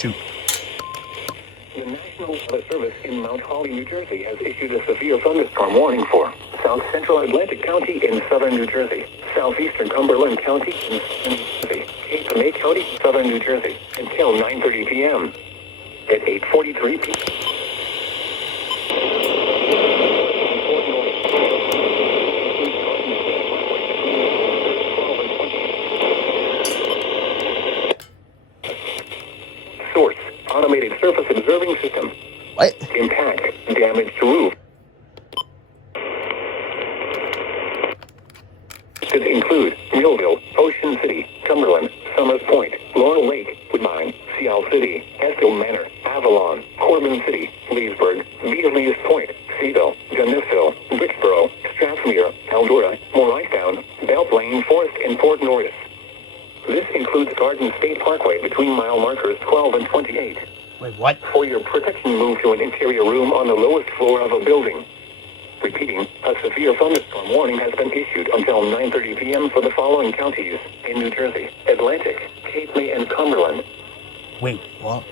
Shoot. The National Weather Service in Mount Holly, New Jersey has issued a severe thunderstorm warning for South Central Atlantic County in southern New Jersey, southeastern Cumberland County in southern New Jersey, Cape May County, southern New Jersey, until 9:30 p.m. At 8:43 p.m. Source: Automated Surface Observing System. What? Impact: damage to roof. Could include Millville, Ocean City, Cumberland, Summers Point, Laurel Lake, Woodbine, Seal City, Estill Manor, Avalon, Corbin City, Leesburg, Beasley's Point, Seaville, Gunnessville, Bricksboro, Strathmere, Eldora, Morristown, Belle Plaine Forest, and Port Norris. This includes Garden State Parkway between mile markers 12 and 28. Wait, what? For your protection, move to an interior room on the lowest floor of a building. Repeating, a severe thunderstorm warning has been issued until 9:30 p.m. for the following counties in New Jersey: Atlantic, Cape May, and Cumberland. Wait, what?